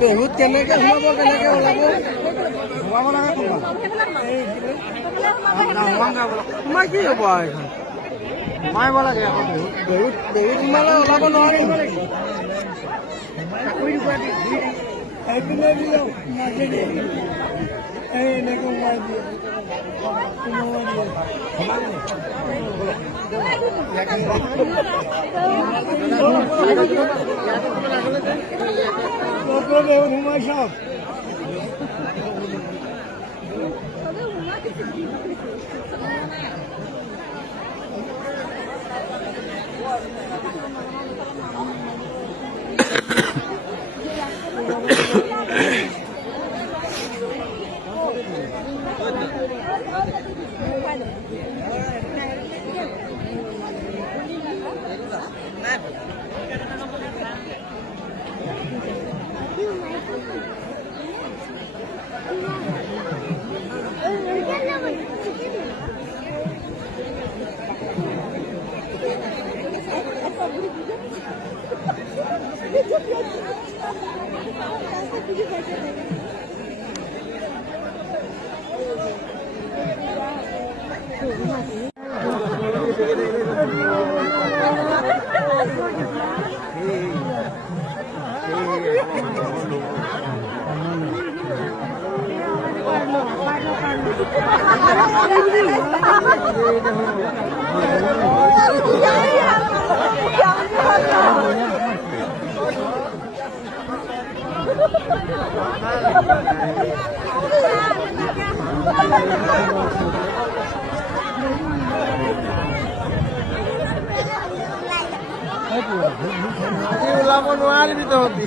বেহুত কেনেকে সোমাব কেনেকে ওলাব সোমাব লাগে সোমাই কি হ'ব আৰু এইখন সোমাইব লাগে আকৌ বেহুত বেহুত সোমালে ওলাব নোৱাৰিম এইপিনে দিলেও মাজেদি এনেকৈ সোমাই দিয়ে সোমাই চাওক ওলাব নোৱাৰিবি তহঁতি